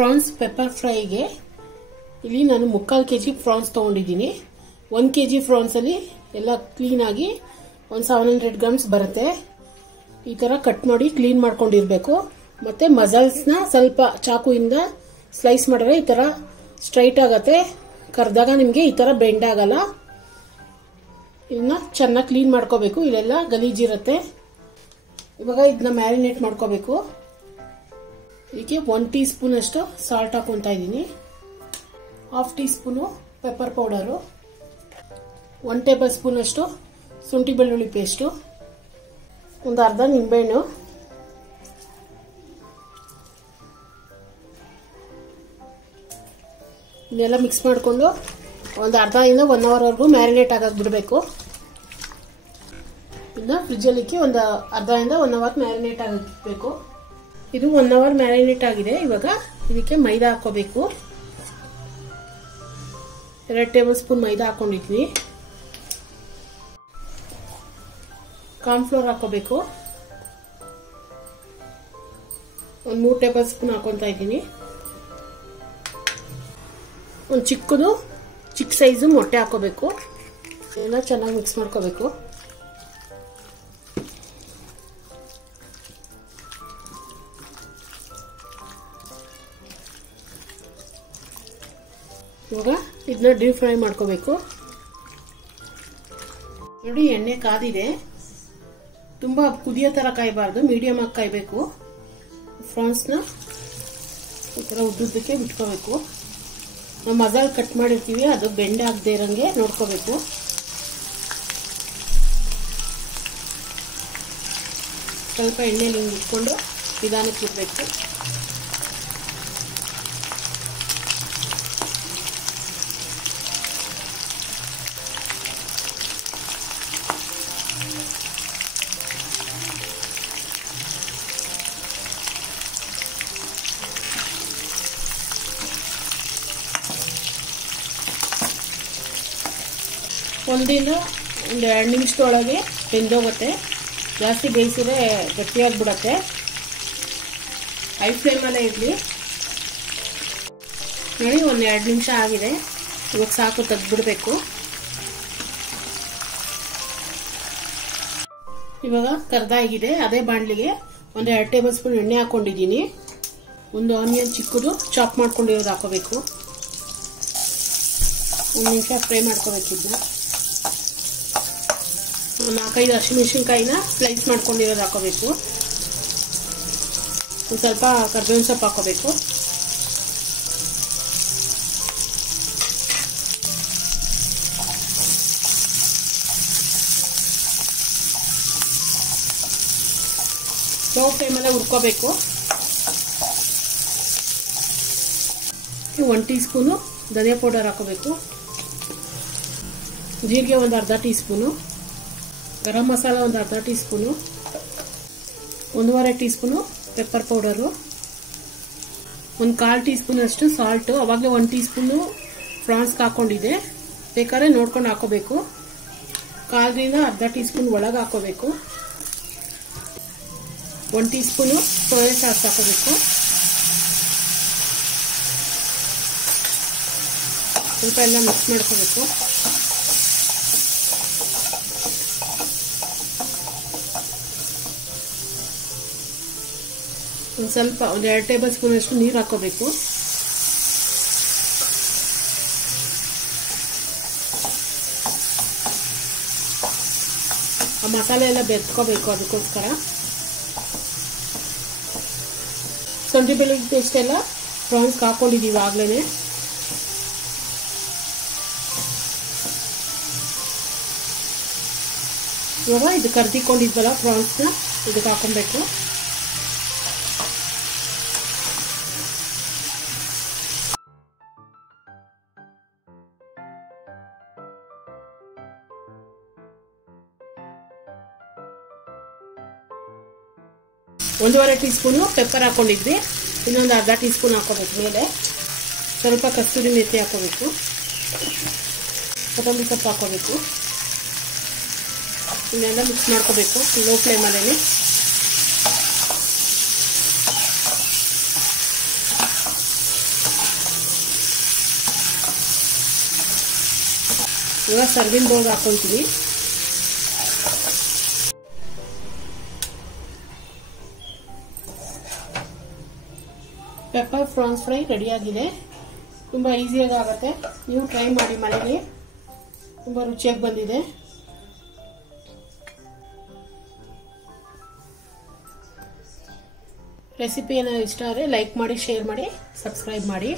France pepper ಫ್ರೈಗೆ ಇಲ್ಲಿ ನಾನು 3/4 kg France ತಗೊಂಡಿದ್ದೀನಿ. 1 kg ಪ್ರಾನ್ಸ್ ಅಲ್ಲಿ ಎಲ್ಲ ಕ್ಲೀನ್ ಆಗಿ ಒಂದು 700 grams ಬರುತ್ತೆ. ಈ ತರ ಕಟ್ ಮಾಡಿ ಕ್ಲೀನ್ ಮಾಡ್ಕೊಂಡಿರ್ಬೇಕು. ಮತ್ತೆ ಮಸಲ್ಸ್ನ ಸ್ವಲ್ಪ ಚಾಕುವಿಂದ ಸ್ಲೈಸ್ ಮಾಡಿದ್ರೆ ಈ ತರ ಸ್ಟ್ರೈಟ್ ಆಗತ್ತೆ. ಕರ್ದಾಗ ನಿಮಗೆ ಈ ತರ ಬೆಂಡ್ ಆಗಲ್ಲ. ಇದನ್ನ ಚೆನ್ನಾಗಿ ಕ್ಲೀನ್ ಮಾಡ್ಕೋಬೇಕು, ಇಲ್ಲೆಲ್ಲ ಗಲೀಜಿರುತ್ತೆ. ಇವಾಗ ಇದನ್ನ ಮ್ಯಾರಿನೇಟ್ ಮಾಡ್ಕೋಬೇಕು. ಇದಕ್ಕೆ 1 ಟೀ ಸ್ಪೂನ್ ಅಷ್ಟು ಸಾಲ್ಟ್ ಹಾಕೊಂತಾ ಇದ್ದೀನಿ. 1/2 tea spoon pepper powder, 1 table spoon ಅಷ್ಟು ಶುಂಠಿ ಬೆಳ್ಳುಳ್ಳಿ ಪೇಸ್ಟು, ಒಂದು ಅರ್ಧ ನಿಂಬೆಹಣ್ಣು, ಇದನ್ನೆಲ್ಲ ಮಿಕ್ಸ್ ಮಾಡಿಕೊಂಡು ಒಂದು ಅರ್ಧದಿಂದ 1 hour ವರೆಗೂ ಮ್ಯಾರಿನೇಟ್ ಆಗಕ್ಕೆ ಬಿಡಬೇಕು. ಇದನ್ನ ಫ್ರಿಜ್ಜಲ್ಲಿ ಇಕ್ಕಿ ಒಂದು ಅರ್ಧದಿಂದ 1 hour ಮ್ಯಾರಿನೇಟ್ ಆಗಬೇಕು. ಇದು 1 hour ಮ್ಯಾರಿನೇಟ್ ಆಗಿದೆ. ಇವಾಗ ಇದಕ್ಕೆ ಮೈದಾ ಹಾಕೋಬೇಕು. 2 ಟೇಬಲ್ ಸ್ಪೂನ್ ಮೈದಾ ಹಾಕೊಂಡಿದ್ವಿ. ಕಾರ್ನ್ಫ್ಲೋರ್ ಹಾಕೋಬೇಕು. ಒಂದು 3 ಟೇಬಲ್ ಸ್ಪೂನ್ ಹಾಕೊಂತ ಇದ್ದೀನಿ. ಒಂದು ಚಿಕ್ಕ ಸೈಜು ಮೊಟ್ಟೆ ಹಾಕೋಬೇಕು. ಎಲ್ಲ ಚೆನ್ನಾಗಿ ಮಿಕ್ಸ್ ಮಾಡ್ಕೋಬೇಕು. ಇವಾಗ ಇದನ್ನ ಡೀಪ್ ಫ್ರೈ ಮಾಡ್ಕೋಬೇಕು. ನೋಡಿ, ಎಣ್ಣೆ ಕಾದಿದೆ. ತುಂಬಾ ಕುದಿಯೋ ತರ ಕಾಯಬಾರ್ದು, ಮೀಡಿಯಂ ಆಗಿ ಕಾಯಬೇಕು. ಪ್ರಾನ್ಸ್ನ ಈ ತರ ಉದ್ದುದ್ದಕ್ಕೆ ಬಿಟ್ಕೋಬೇಕು. ನಾವು ಮಸಾಲೆ ಕಟ್ ಮಾಡಿರ್ತೀವಿ, ಅದು ಬೆಂಡ್ ಆಗದೆ ಇರಂಗೆ ನೋಡ್ಕೋಬೇಕು. ಸ್ವಲ್ಪ ಎಣ್ಣೆಲಿ ಹಿಂಗೆ ಇಟ್ಕೊಂಡು ನಿಧಾನಕ್ಕೆ ಇರಬೇಕು. ಒಂದಿಂದ ಒಂದು 2 ನಿಮಿಷದೊಳಗೆ ಬೆಂದೋಗುತ್ತೆ. ಜಾಸ್ತಿ ಬೇಯಿಸಿದ್ರೆ ಗಟ್ಟಿಯಾಗಿಬಿಡತ್ತೆ. ಹೈ ಫ್ಲೇಮಲ್ಲೇ ಇರಲಿ. ನೋಡಿ, ಒಂದು 2 ನಿಮಿಷ ಆಗಿದೆ. ಇವಾಗ ಸಾಕು, ತೆಗೆದ್ಬಿಡ್ಬೇಕು. ಇವಾಗ ಕರ್ದಾಗಿದೆ. ಅದೇ ಬಾಣಲಿಗೆ ಒಂದು 2 ಟೇಬಲ್ ಸ್ಪೂನ್ ಎಣ್ಣೆ ಹಾಕೊಂಡಿದ್ದೀನಿ. ಒಂದು ಆನಿಯನ್ ಚಿಕ್ಕದು ಚಾಪ್ ಮಾಡ್ಕೊಂಡಿರೋದು ಹಾಕೋಬೇಕು. 1 ನಿಮಿಷ ಫ್ರೈ ಮಾಡ್ಕೋಬೇಕು. ಇದನ್ನ 4-5 ಹಸಿಮೆಣಸಿನ್ಕಾಯಿನ ಸ್ಲೈಸ್ ಮಾಡ್ಕೊಂಡಿರೋದು ಹಾಕೋಬೇಕು. ಒಂದು ಸ್ವಲ್ಪ ಕರ್ಬೇವಿನ ಸೊಪ್ಪು ಹಾಕೋಬೇಕು. ಲೋ ಫ್ಲೇಮಲ್ಲೇ ಹುರ್ಕೋಬೇಕು. 1 ಟೀ ಸ್ಪೂನು ಧನಿಯಾ ಪೌಡರ್ ಹಾಕೋಬೇಕು. ಜೀರಿಗೆ ಒಂದು ಅರ್ಧ ಟೀ ಸ್ಪೂನು, ಗರಂ ಮಸಾಲ ಒಂದು ಅರ್ಧ tea spoon, 1.5 tea spoon pepper powder, ಒಂದು 1/4 ಟೀ ಸ್ಪೂನ್ ಅಷ್ಟು ಸಾಲ್ಟು. ಅವಾಗಲೇ 1 ಟೀ ಸ್ಪೂನು ಪ್ರಾನ್ಸ್ಗೆ ಹಾಕೊಂಡಿದೆ. ಬೇಕಾದ್ರೆ ನೋಡ್ಕೊಂಡು ಹಾಕೋಬೇಕು. 1/4ರಿಂದ ಅರ್ಧ ಟೀ ಸ್ಪೂನ್ ಒಳಗೆ ಹಾಕೋಬೇಕು. 1 ಟೀ ಸ್ಪೂನು ಸೋಯಾ ಸಾಸ್ ಹಾಕೋಬೇಕು. ಸ್ವಲ್ಪ ಎಲ್ಲ ಮಿಕ್ಸ್ ಮಾಡ್ಕೋಬೇಕು. ಒಂದು ಸ್ವಲ್ಪ 2 ಟೇಬಲ್ ಸ್ಪೂನ್ ಅಷ್ಟು ನೀರು ಹಾಕೋಬೇಕು. ಆ ಮಸಾಲೆ ಎಲ್ಲ ಬೆರೆಸ್ಕೋಬೇಕು. ಅದಕ್ಕೋಸ್ಕರ ಶುಂಠಿ ಬೆಳ್ಳುಳ್ಳಿ ಪೇಸ್ಟ್ ಎಲ್ಲ ಪ್ರಾನ್ಸ್ಗೆ ಹಾಕೊಂಡಿದ್ದೀವಿ ಆಗ್ಲೇ. ಇವಾಗ ಇದು ಕರ್ದಿಕೊಂಡಿದ್ವಲ್ಲ ಪ್ರಾನ್ಸ್ನ ಇದಕ್ಕೆ ಹಾಕೊಬೇಕು. ಒಂದೂವರೆ ಟೀ ಸ್ಪೂನು ಪೆಪ್ಪರ್ ಹಾಕೊಂಡಿದ್ವಿ. ಇನ್ನೊಂದು ಅರ್ಧ ಟೀ ಸ್ಪೂನ್ ಹಾಕೋಬೇಕು. ಮೇಲೆ ಸ್ವಲ್ಪ ಕಸ್ತೂರಿ ಮೆಥಿ ಹಾಕೋಬೇಕು. ಕೊತ್ತಂಬರಿ ಸೊಪ್ಪು ಹಾಕೋಬೇಕು. ಇದನ್ನೆಲ್ಲ ಮಿಕ್ಸ್ ಮಾಡ್ಕೋಬೇಕು ಲೋ ಫ್ಲೇಮಲ್ಲಿ. ಇವಾಗ ಸರ್ವಿಂಗ್ ಬೌಲ್ ಹಾಕೊಳ್ತೀನಿ. ಪೆಪ್ಪರ್ ಪ್ರಾನ್ಸ್ ಫ್ರೈ ರೆಡಿಯಾಗಿದೆ. ತುಂಬ ಈಸಿಯಾಗಿ ಆಗುತ್ತೆ. ನೀವು ಟ್ರೈ ಮಾಡಿ ಮನೆಯಲ್ಲಿ, ತುಂಬ ರುಚಿಯಾಗಿ ಬಂದಿದೆ. ರೆಸಿಪಿ ಏನಾದ್ರು ಇಷ್ಟ ಆದರೆ ಲೈಕ್ ಮಾಡಿ, ಶೇರ್ ಮಾಡಿ, ಸಬ್ಸ್ಕ್ರೈಬ್ ಮಾಡಿ.